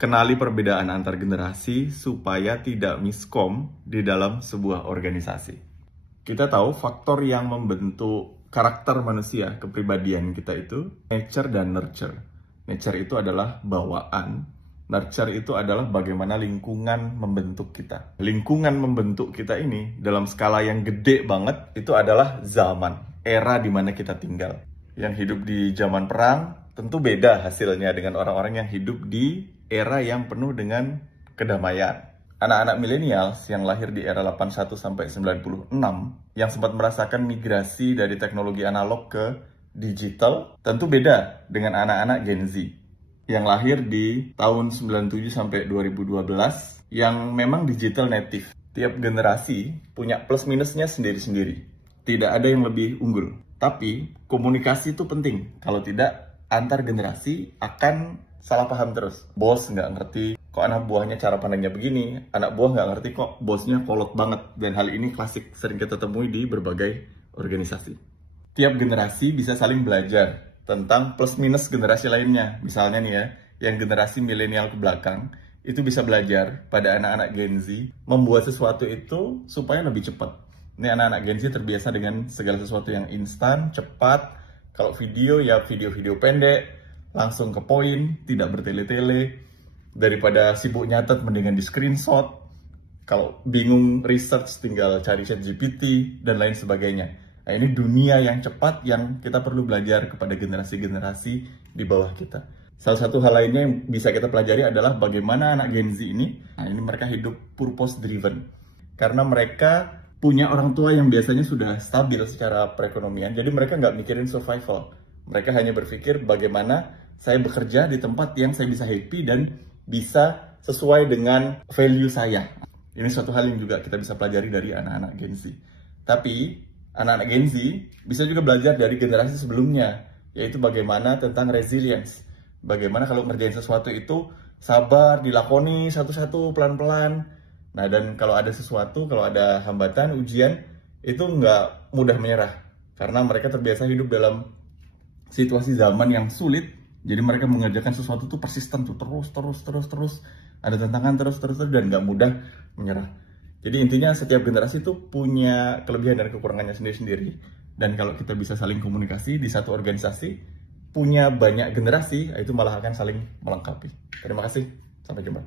Kenali perbedaan antar generasi supaya tidak miskom di dalam sebuah organisasi. Kita tahu faktor yang membentuk karakter manusia, kepribadian kita itu nature dan nurture. Nature itu adalah bawaan, nurture itu adalah bagaimana lingkungan membentuk kita. Lingkungan membentuk kita ini dalam skala yang gede banget itu adalah zaman, era di mana kita tinggal. Yang hidup di zaman perang tentu beda hasilnya dengan orang-orang yang hidup di era yang penuh dengan kedamaian. Anak-anak milenial yang lahir di era 81 sampai 96 yang sempat merasakan migrasi dari teknologi analog ke digital tentu beda dengan anak-anak Gen Z yang lahir di tahun 97 sampai 2012 yang memang digital native. Tiap generasi punya plus minusnya sendiri-sendiri. Tidak ada yang lebih unggul. Tapi komunikasi itu penting. Kalau tidak, antar generasi akan salah paham terus. Bos nggak ngerti kok anak buahnya cara pandangnya begini. Anak buah nggak ngerti kok bosnya kolot banget. Dan hal ini klasik sering kita temui di berbagai organisasi. Tiap generasi bisa saling belajar tentang plus minus generasi lainnya. Misalnya nih ya, yang generasi milenial ke belakang itu bisa belajar pada anak-anak Gen Z membuat sesuatu itu supaya lebih cepat. Ini anak-anak Gen Z terbiasa dengan segala sesuatu yang instan, cepat. Kalau video ya video-video pendek, langsung ke poin, tidak bertele-tele. Daripada sibuk nyatet mendingan di screenshot. Kalau bingung research tinggal cari ChatGPT dan lain sebagainya. Nah, ini dunia yang cepat yang kita perlu belajar kepada generasi-generasi di bawah kita. Salah satu hal lainnya yang bisa kita pelajari adalah bagaimana anak Gen Z ini, nah ini mereka hidup purpose driven. Karena mereka punya orang tua yang biasanya sudah stabil secara perekonomian, jadi mereka nggak mikirin survival. Mereka hanya berpikir bagaimana saya bekerja di tempat yang saya bisa happy dan bisa sesuai dengan value saya. Ini suatu hal yang juga kita bisa pelajari dari anak-anak Gen Z. Tapi anak-anak Gen Z bisa juga belajar dari generasi sebelumnya, yaitu bagaimana tentang resilience. Bagaimana kalau ngerjain sesuatu itu sabar, dilakoni satu-satu, pelan-pelan. Nah, dan kalau ada sesuatu, kalau ada hambatan, ujian, itu nggak mudah menyerah. Karena mereka terbiasa hidup dalam situasi zaman yang sulit. Jadi mereka mengerjakan sesuatu itu persisten tuh, terus. Ada tantangan terus, dan nggak mudah menyerah. Jadi intinya setiap generasi itu punya kelebihan dan kekurangannya sendiri-sendiri. Dan kalau kita bisa saling komunikasi di satu organisasi, punya banyak generasi, itu malah akan saling melengkapi. Terima kasih, sampai jumpa.